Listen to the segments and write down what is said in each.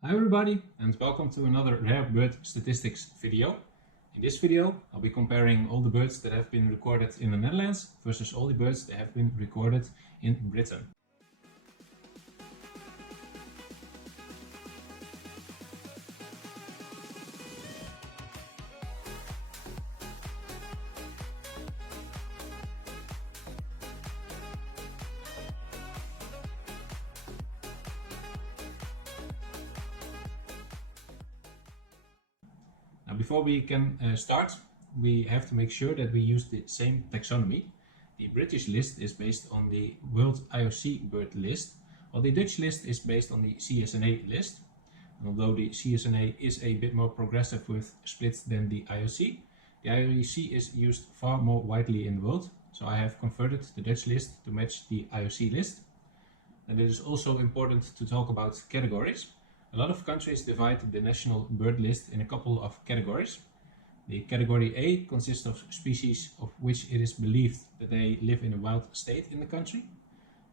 Hi everybody and welcome to another rare bird statistics video. In this video I'll be comparing all the birds that have been recorded in the Netherlands versus all the birds that have been recorded in Britain. Now, before we can start, we have to make sure that we use the same taxonomy. The British list is based on the World IOC bird list, while the Dutch list is based on the CSNA list. And although the CSNA is a bit more progressive with splits than the IOC is used far more widely in the world, so I have converted the Dutch list to match the IOC list. And it is also important to talk about categories. A lot of countries divide the national bird list in a couple of categories. The category A consists of species of which it is believed that they live in a wild state in the country.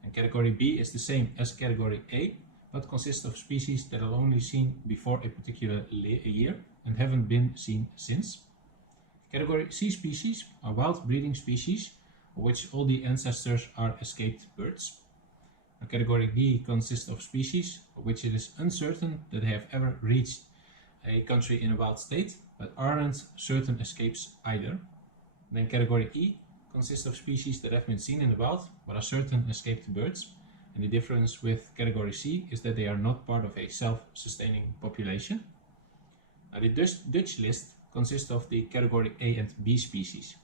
And category B is the same as category A, but consists of species that are only seen before a particular year and haven't been seen since. Category C species are wild breeding species, of which all the ancestors are escaped birds. Category D consists of species of which it is uncertain that they have ever reached a country in a wild state, but aren't certain escapes either. Then category E consists of species that have been seen in the wild, but are certain escaped birds. And the difference with category C is that they are not part of a self-sustaining population. Now, the Dutch list consists of the category A and B species.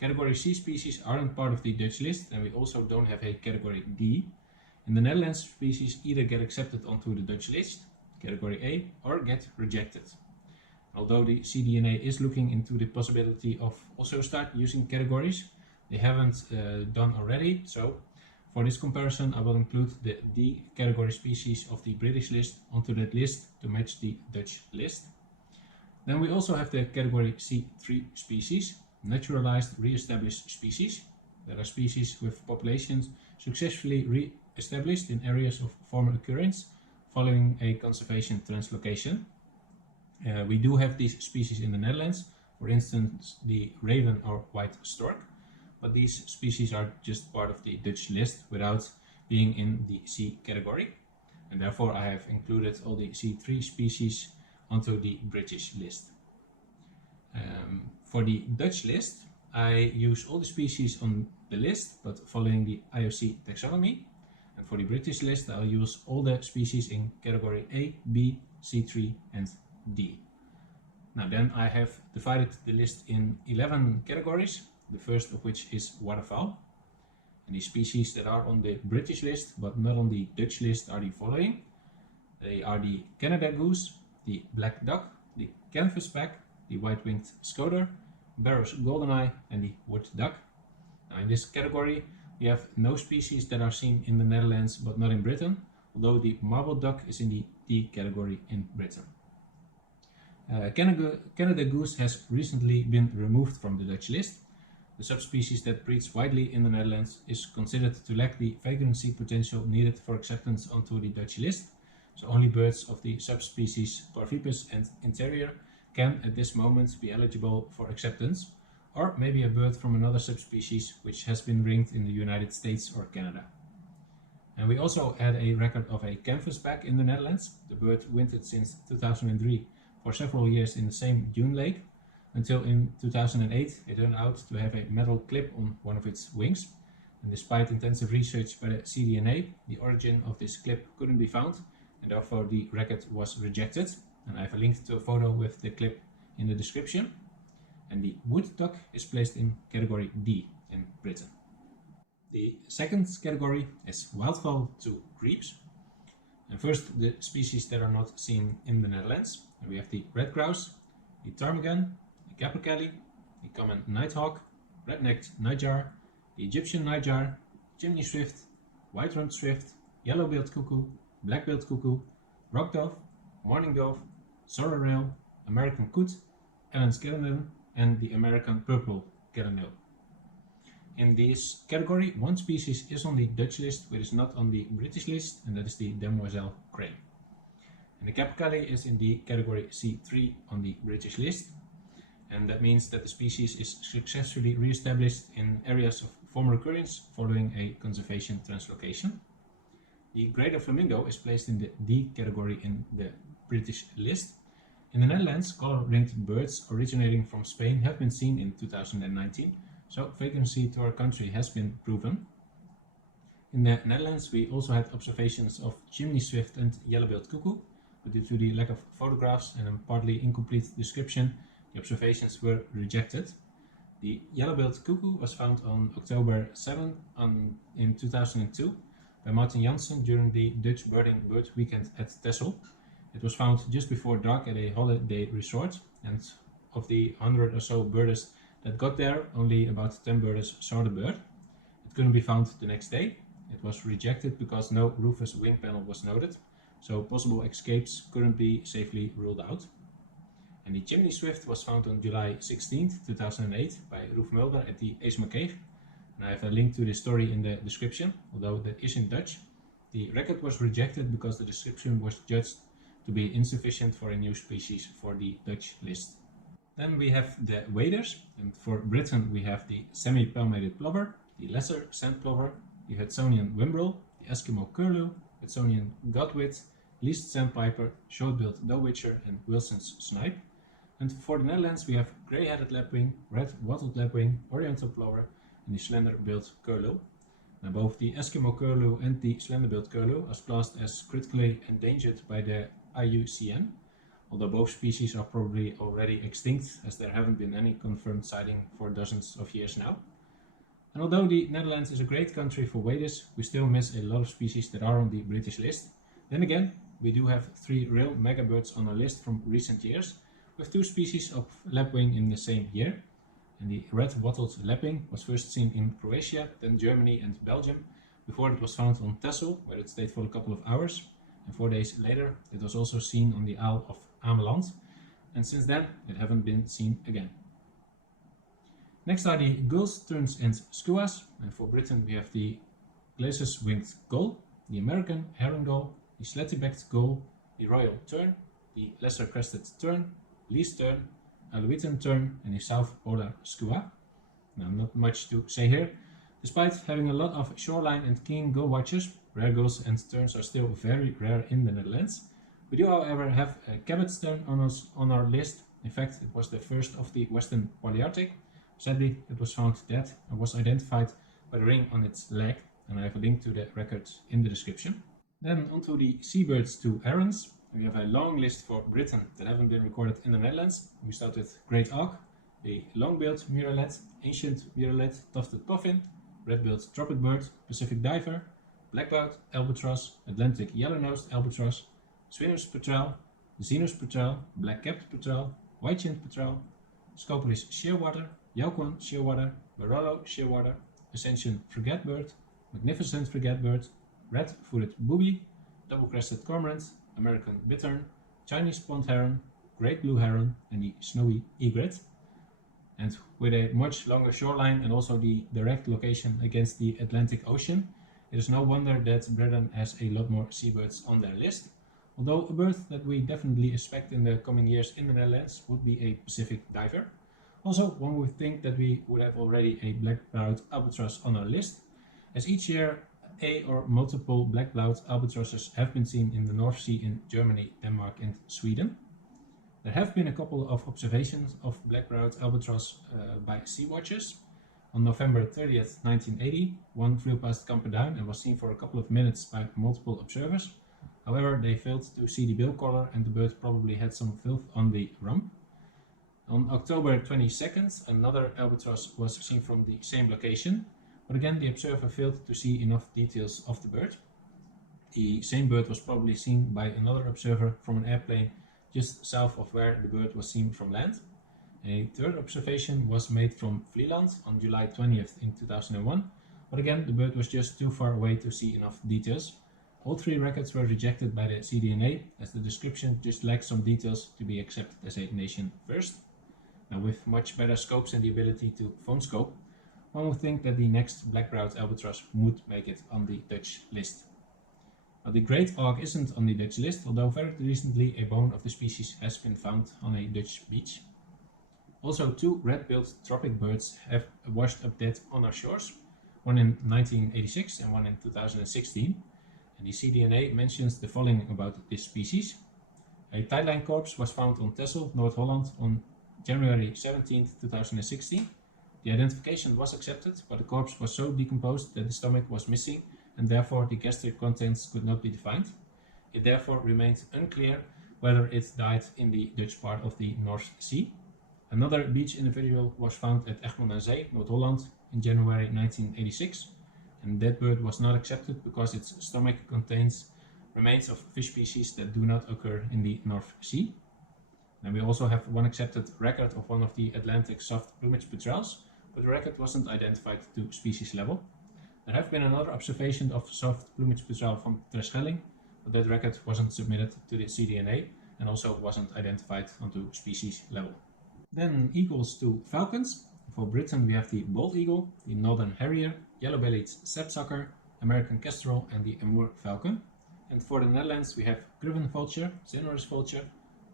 Category C species aren't part of the Dutch list, and we also don't have a category D. In the Netherlands, species either get accepted onto the Dutch list, category A, or get rejected. Although the CDNA is looking into the possibility of also start using categories, they haven't done already, so for this comparison I will include the D category species of the British list onto that list to match the Dutch list. Then we also have the category C3 species, naturalized re-established species. There are species with populations successfully re-established in areas of former occurrence following a conservation translocation. We do have these species in the Netherlands, for instance the raven or white stork, but these species are just part of the Dutch list without being in the C category, and therefore I have included all the C3 species onto the British list. For the Dutch list, I use all the species on the list, but following the IOC taxonomy. And for the British list, I'll use all the species in category A, B, C3 and D. Now then I have divided the list in 11 categories, the first of which is waterfowl. And the species that are on the British list but not on the Dutch list are the following. They are the Canada goose, the black duck, the canvasback, the white-winged scoter, Barrow's goldeneye and the wood duck. Now in this category we have no species that are seen in the Netherlands but not in Britain, although the marble duck is in the D category in Britain. Canada goose has recently been removed from the Dutch list. The subspecies that breeds widely in the Netherlands is considered to lack the vagrancy potential needed for acceptance onto the Dutch list, so only birds of the subspecies Parvipus and interior can at this moment be eligible for acceptance, or maybe a bird from another subspecies which has been ringed in the United States or Canada. And we also had a record of a canvasback in the Netherlands. The bird wintered since 2003 for several years in the same dune lake, until in 2008 it turned out to have a metal clip on one of its wings. And despite intensive research by the CDNA, the origin of this clip couldn't be found, and therefore the record was rejected. And I have a link to a photo with the clip in the description. And the wood duck is placed in category D in Britain. The second category is wildfowl to grebes. And first, the species that are not seen in the Netherlands. And we have the red grouse, the ptarmigan, the capercaillie, the common nighthawk, red-necked nightjar, the Egyptian nightjar, chimney swift, white-rumped swift, yellow-billed cuckoo, black-billed cuckoo, rock dove, mourning dove, sorrel rail, American coot, Allen's gallinule, and the American purple gallinule. In this category, one species is on the Dutch list, but is not on the British list, and that is the demoiselle crane. And the capercaillie is in the category C3 on the British list, and that means that the species is successfully re-established in areas of former occurrence following a conservation translocation. The greater flamingo is placed in the D category in the British list. In the Netherlands, color-ringed birds originating from Spain have been seen in 2019, so vacancy to our country has been proven. In the Netherlands, we also had observations of chimney swift and yellow-billed cuckoo, but due to the lack of photographs and a partly incomplete description, the observations were rejected. The yellow-billed cuckoo was found on October 7 in 2002 by Martin Janssen during the Dutch Birding Bird Weekend at Texel. It was found just before dark at a holiday resort, and of the 100 or so birders that got there, only about 10 birders saw the bird. It couldn't be found the next day. It was rejected because no rufous wing panel was noted, so possible escapes couldn't be safely ruled out. And the chimney swift was found on July 16, 2008 by Roef Mulder at the Eesma Cave. And I have a link to this story in the description, although that is in Dutch. The record was rejected because the description was judged to be insufficient for a new species for the Dutch list. Then we have the waders, and for Britain we have the semi-palmated plover, the lesser sand plover, the Hudsonian whimbrel, the Eskimo curlew, Hudsonian godwit, least sandpiper, short-billed dowitcher and Wilson's snipe. And for the Netherlands we have grey-headed lapwing, red wattled lapwing, oriental plover and the slender-billed curlew. Now both the Eskimo curlew and the slender-billed curlew are classed as critically endangered by the IUCN, although both species are probably already extinct as there haven't been any confirmed sighting for dozens of years now. And although the Netherlands is a great country for waders, we still miss a lot of species that are on the British list. Then again, we do have 3 real megabirds on our list from recent years, with 2 species of lapwing in the same year. And the red wattled lapwing was first seen in Croatia, then Germany and Belgium, before it was found on Texel, where it stayed for a couple of hours. And 4 days later it was also seen on the Isle of Ameland, and since then it haven't been seen again. Next are the Gulls, Terns and skuas, and for Britain we have the glacis-winged gull, the American herring gull, the slatty-backed gull, the royal tern, the lesser-crested tern, least tern, Aleutian tern and the South Polar skua. Now not much to say here. Despite having a lot of shoreline and keen gull watchers, rare gulls and terns are still very rare in the Netherlands. We do however have a cabbage tern on our list. In fact, it was the first of the Western Palearctic. Sadly, it was found dead and was identified by the ring on its leg, and I have a link to the records in the description. Then onto the seabirds to herons. We have a long list for Britain that haven't been recorded in the Netherlands. We start with great auk, the long-billed murrelet, ancient murrelet, tufted puffin, red-billed trumpet bird, Pacific diver, black-browed albatross, Atlantic yellow-nosed albatross, Swinner's petrel, Zenus petrel, black-capped petrel, white-chinned petrel, Scopolis shearwater, Yauquan shearwater, Barolo shearwater, Ascension frigatebird, Magnificent frigatebird, red-footed booby, double-crested cormorant, American bittern, Chinese pond heron, great blue heron and the snowy egret. And with a much longer shoreline and also the direct location against the Atlantic Ocean, it is no wonder that Britain has a lot more seabirds on their list. Although a bird that we definitely expect in the coming years in the Netherlands would be a Pacific diver. Also, one would think that we would have already a black-browed albatross on our list, as each year a or multiple black-browed albatrosses have been seen in the North Sea in Germany, Denmark and Sweden. There have been a couple of observations of black-browed albatross by sea watchers. On November 30th, 1980, one flew past Camperduin and was seen for a couple of minutes by multiple observers. However, they failed to see the bill collar and the bird probably had some filth on the rump. On October 22nd, another albatross was seen from the same location, but again the observer failed to see enough details of the bird. The same bird was probably seen by another observer from an airplane just south of where the bird was seen from land. A third observation was made from Vlieland on July 20th in 2001, but again the bird was just too far away to see enough details. All 3 records were rejected by the CDNA as the description just lacked some details to be accepted as a nation first. Now, with much better scopes and the ability to phone scope, one would think that the next black-browed albatross would make it on the Dutch list. Now, the great auk isn't on the Dutch list, although very recently a bone of the species has been found on a Dutch beach. Also, two red-billed tropic birds have washed up dead on our shores, one in 1986 and one in 2016. And the cDNA mentions the following about this species. A tideline corpse was found on Texel, North Holland on January 17, 2016. The identification was accepted, but the corpse was so decomposed that the stomach was missing and therefore the gastric contents could not be defined. It therefore remains unclear whether it died in the Dutch part of the North Sea. Another beach individual was found at Egmond aan Zee, North Holland in January 1986, and that bird was not accepted because its stomach contains remains of fish species that do not occur in the North Sea. And we also have one accepted record of one of the Atlantic soft plumage petrels, but the record wasn't identified to species level. There have been another observation of soft plumage petrel from Terschelling, but that record wasn't submitted to the cDNA and also wasn't identified onto species level. Then equals to falcons. For Britain we have the bald eagle, the northern harrier, yellow-bellied sapsucker, American kestrel and the Amur falcon. And for the Netherlands we have Kruven vulture, Generous vulture,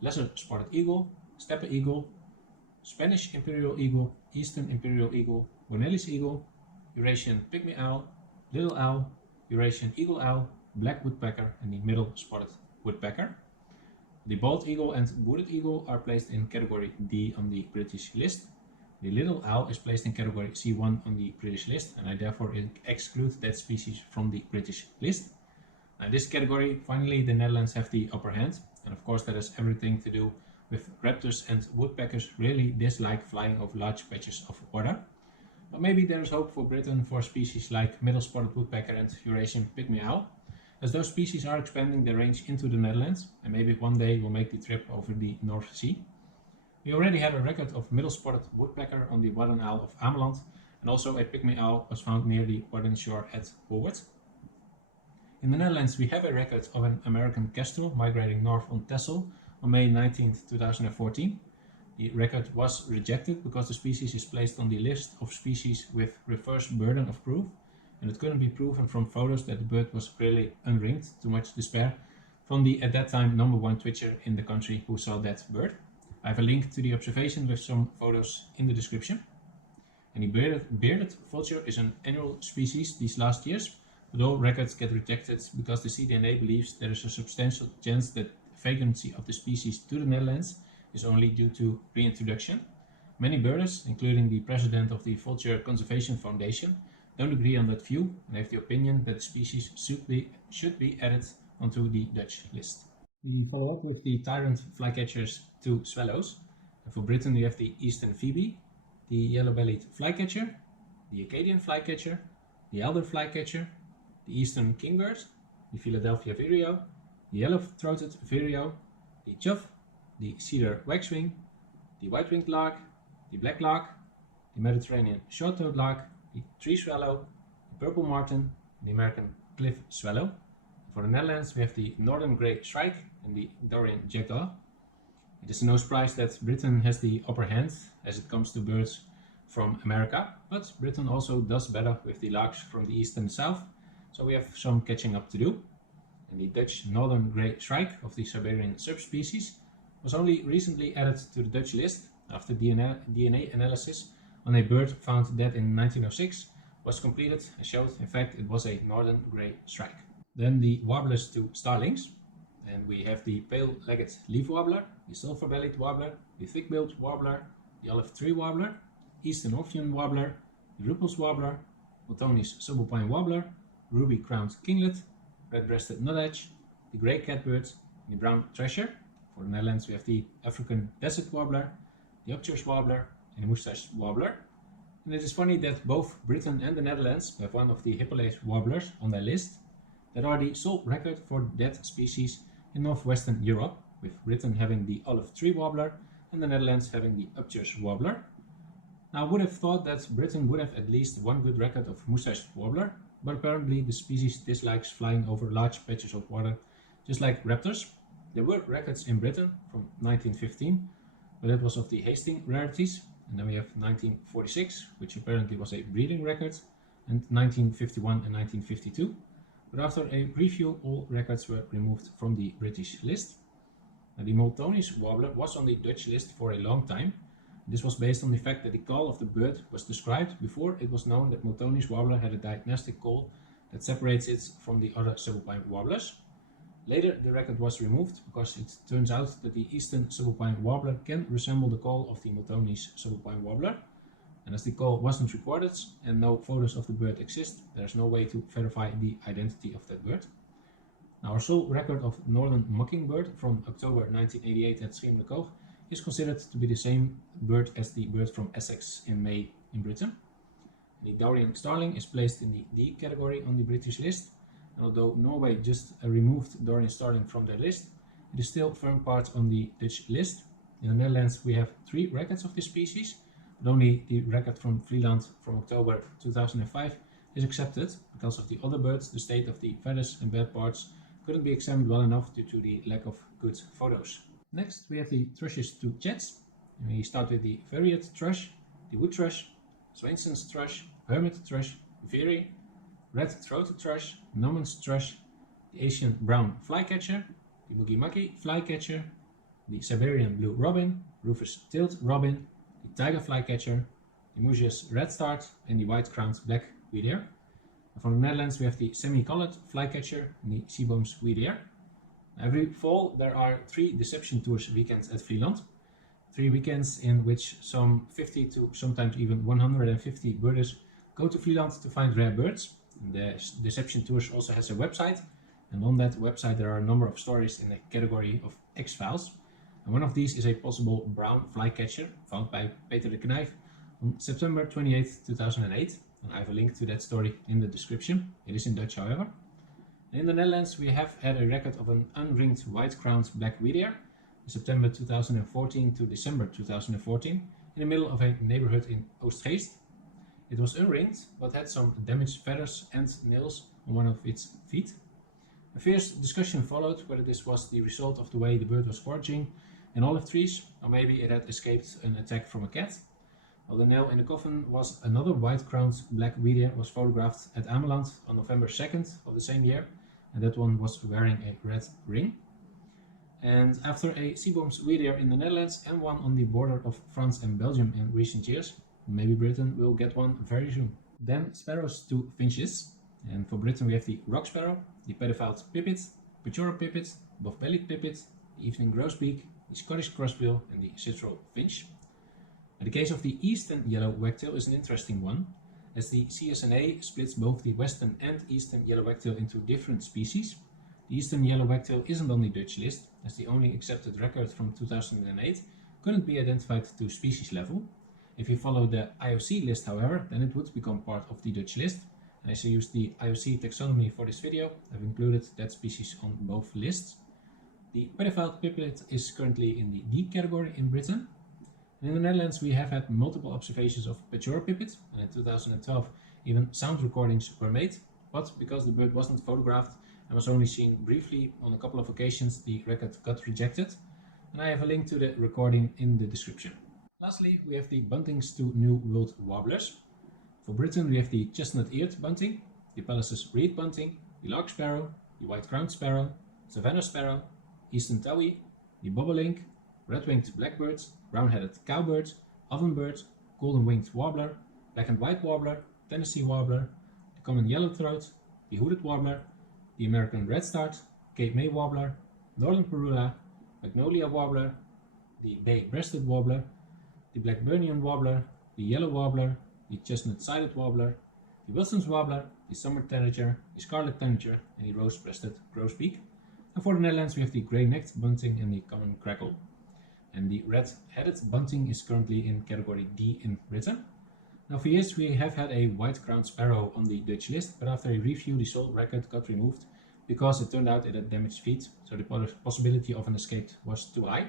lesser spotted eagle, steppe eagle, Spanish imperial eagle, Eastern imperial eagle, Bonelli's eagle, Eurasian pygmy owl, little owl, Eurasian eagle owl, black woodpecker and the middle spotted woodpecker. The bald eagle and wooded eagle are placed in category D on the British list. The little owl is placed in category C1 on the British list, and I therefore exclude that species from the British list. Now, in this category, finally, the Netherlands have the upper hand, and of course that has everything to do with raptors and woodpeckers really dislike flying over large patches of water. But maybe there is hope for Britain for species like middle spotted woodpecker and Eurasian pygmy owl, as those species are expanding their range into the Netherlands, and maybe one day will make the trip over the North Sea. We already have a record of middle spotted woodpecker on the Wadden Owl of Ameland, and also a pygmy owl was found near the Wadden shore at Holwert. In the Netherlands we have a record of an American kestrel migrating north on Texel on May 19, 2014. The record was rejected because the species is placed on the list of species with reverse burden of proof, and it couldn't be proven from photos that the bird was really unringed, to much despair from the at that time #1 twitcher in the country who saw that bird. I have a link to the observation with some photos in the description. And the bearded vulture is an annual species these last years, but all records get rejected because the cDNA believes there is a substantial chance that vagrancy of the species to the Netherlands is only due to reintroduction. Many birders, including the president of the Vulture Conservation Foundation, don't agree on that view and have the opinion that the species should be added onto the Dutch list. We follow up with the Tyrant flycatchers to swallows. And for Britain we have the Eastern phoebe, the yellow-bellied flycatcher, the Acadian flycatcher, the elder flycatcher, the Eastern kingbird, the Philadelphia vireo, the yellow-throated vireo, the chough, the cedar waxwing, the white-winged lark, the black lark, the Mediterranean short-toed lark, the tree swallow, the purple martin, the American cliff swallow. For the Netherlands we have the northern grey shrike and the Dorian jackdaw. It is no surprise that Britain has the upper hand as it comes to birds from America, but Britain also does better with the larks from the east and the south, so we have some catching up to do. And the Dutch northern grey shrike of the Siberian subspecies was only recently added to the Dutch list after DNA analysis on a bird found dead in 1906 was completed and showed in fact it was a northern grey shrike. Then the warblers to starlings, and we have the pale-legged leaf warbler, the silver-bellied warbler, the thick-billed warbler, the olive-tree warbler, eastern Orphean warbler, the Ruppel's warbler, Wiltoni's subalpine warbler, ruby-crowned kinglet, red-breasted nuthatch, the grey catbird, and the brown thrasher. For the Netherlands we have the African desert warbler, the Auks warbler, and the moustache warbler. And it is funny that both Britain and the Netherlands have one of the hippolate warblers on their list that are the sole record for that species in northwestern Europe, with Britain having the olive tree warbler and the Netherlands having the Auks warbler. Now I would have thought that Britain would have at least one good record of moustache warbler, but apparently the species dislikes flying over large patches of water, just like raptors. There were records in Britain from 1915, but that was of the Hastings rarities, and then we have 1946, which apparently was a breeding record, and 1951 and 1952. but after a review all records were removed from the British list. Now, the Maltese warbler was on the Dutch list for a long time. This was based on the fact that the call of the bird was described before it was known that Maltese warbler had a diagnostic call that separates it from the other subalpine warblers. Later the record was removed because it turns out that the eastern subalpine warbler can resemble the call of the Maltese subalpine warbler, and as the call wasn't recorded and no photos of the bird exist, there's no way to verify the identity of that bird. Now, our sole record of northern mockingbird from October 1988 at Schiermonnikoog is considered to be the same bird as the bird from Essex in May in Britain. The Dorian starling is placed in the D category on the British list, and although Norway just removed Dorian starling from their list, it is still firm part on the Dutch list. In the Netherlands we have 3 records of this species, but only the record from Vlieland from October 2005 is accepted because of the other birds. The state of the feathers and bad parts couldn't be examined well enough due to the lack of good photos. Next we have the Thrushes to chats. We start with the varied thrush, the wood thrush, Swainson's thrush, hermit thrush, veery, red-throated thrush, Norman's thrush, the Asian brown flycatcher, the Mugi-Maki flycatcher, the Siberian blue robin, rufous-tailed robin, the tiger flycatcher, the Muge's redstart, and the white-crowned black wheatear. From the Netherlands we have the semi-colored flycatcher and the Seeboom's wheatear. Every fall there are 3 deception tours weekends at Vlieland. 3 weekends in which some 50 to sometimes even 150 birders go to Vlieland to find rare birds. The deception tours also has a website, and on that website there are a number of stories in the category of X-Files. And one of these is a possible brown flycatcher found by Peter de Knijf on September 28, 2008. And I have a link to that story in the description. It is in Dutch, however. And in the Netherlands we have had a record of an unringed white-crowned black wheatear in September 2014 to December 2014 in the middle of a neighborhood in Oostgeest. It was unringed but had some damaged feathers and nails on one of its feet. A fierce discussion followed whether this was the result of the way the bird was foraging in olive trees, or maybe it had escaped an attack from a cat. While the nail in the coffin was another white-crowned black wheatear was photographed at Ameland on November 2nd of the same year, and that one was wearing a red ring. And after a Seeboom's wheatear in the Netherlands and one on the border of France and Belgium in recent years, maybe Britain will get one very soon. Then sparrows to finches, and for Britain we have the rock sparrow, the pediphaled pipit, Pechora pipit, buff-bellied pipit, the evening grosbeak, the Scottish crossbill and the citral finch. The case of the eastern yellow wagtail is an interesting one, as the CSNA splits both the western and eastern yellow wagtail into different species. The eastern yellow wagtail isn't on the Dutch list, as the only accepted record from 2008 couldn't be identified to species level. If you follow the IOC list, however, then it would become part of the Dutch list. And as I used the IOC taxonomy for this video, I've included that species on both lists. The pediphaled pipit is currently in the D category in Britain. And in the Netherlands we have had multiple observations of Pechora pipit, and in 2012 even sound recordings were made, but because the bird wasn't photographed and was only seen briefly on a couple of occasions, the record got rejected, and I have a link to the recording in the description. Lastly, we have the Buntings to New World Warblers. For Britain we have the chestnut-eared bunting, the Pallas's reed bunting, the lark sparrow, the white-crowned sparrow, savannah sparrow, eastern towhee, the bobolink, red-winged blackbird, brown-headed cowbird, ovenbird, golden-winged warbler, black and white warbler, Tennessee warbler, the common yellowthroat, the hooded warbler, the American redstart, Cape May warbler, northern parula, magnolia warbler, the bay-breasted warbler, the Blackburnian warbler, the yellow warbler, the chestnut-sided warbler, the Wilson's warbler, the summer tanager, the scarlet tanager, and the rose-breasted grosbeak. And for the Netherlands we have the grey-necked bunting and the common crackle. And the red-headed bunting is currently in category D in Britain. Now for years we have had a white-crowned sparrow on the Dutch list, but after a review the sole record got removed because it turned out it had damaged feet, so the possibility of an escape was too high.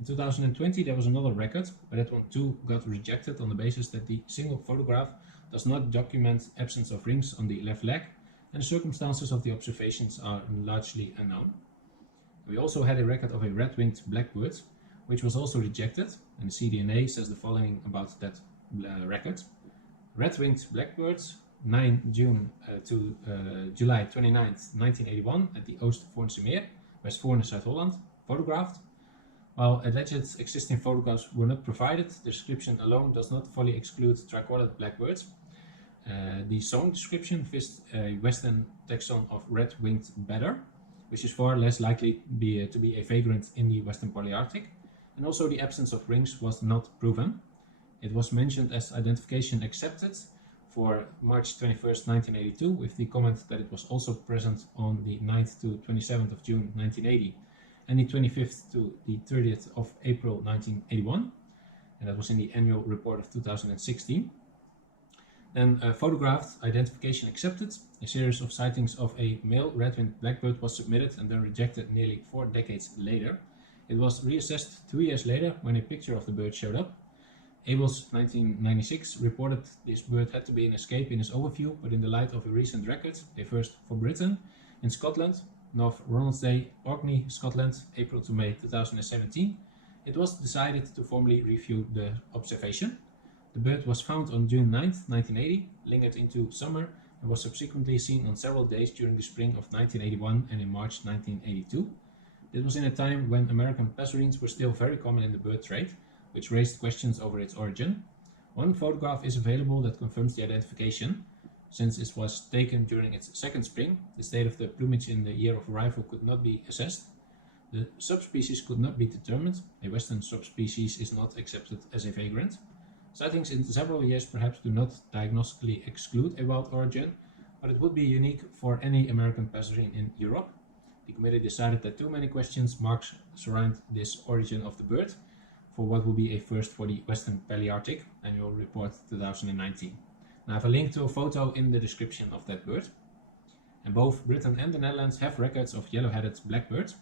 In 2020 there was another record, but that one too got rejected on the basis that the single photograph does not document absence of rings on the left leg, and the circumstances of the observations are largely unknown. We also had a record of a red-winged blackbird, which was also rejected, and the CDNA says the following about that record. Red-winged blackbird 9 June to July 29th, 1981 at the Oost-Voornse West Voorne, Zuid-Holland, photographed. While alleged existing photographs were not provided, the description alone does not fully exclude tricolored blackbirds. The song description fits a western taxon of red-winged badger, which is far less likely to be a vagrant in the western Palearctic, and also the absence of rings was not proven. It was mentioned as identification accepted for March 21st, 1982, with the comment that it was also present on the 9th to 27th of June 1980 and the 25th to the 30th of April 1981, and that was in the annual report of 2016. Then photographed, identification accepted, a series of sightings of a male red-winged blackbird was submitted and then rejected nearly 4 decades later. It was reassessed 2 years later when a picture of the bird showed up. Abel's 1996 reported this bird had to be an escape in his overview, but in the light of a recent record, a first for Britain, in Scotland, North Ronaldsay, Orkney, Scotland, April to May 2017, it was decided to formally review the observation. The bird was found on June 9th, 1980, lingered into summer, and was subsequently seen on several days during the spring of 1981 and in March 1982. This was in a time when American passerines were still very common in the bird trade, which raised questions over its origin. One photograph is available that confirms the identification. Since it was taken during its second spring, the state of the plumage in the year of arrival could not be assessed. The subspecies could not be determined. A western subspecies is not accepted as a vagrant. Sightings in several years perhaps do not diagnostically exclude a wild origin, but it would be unique for any American passerine in Europe. The committee decided that too many question marks surround this origin of the bird for what will be a first for the Western Palearctic Annual Report 2019. And I have a link to a photo in the description of that bird. And both Britain and the Netherlands have records of yellow-headed blackbirds.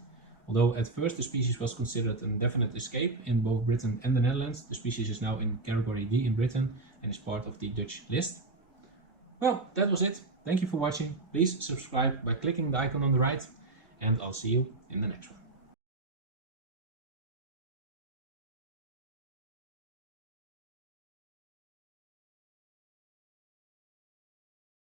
Although at first the species was considered an indefinite escape in both Britain and the Netherlands, the species is now in category D in Britain and is part of the Dutch list. Well, that was it. Thank you for watching. Please subscribe by clicking the icon on the right, and I'll see you in the next one.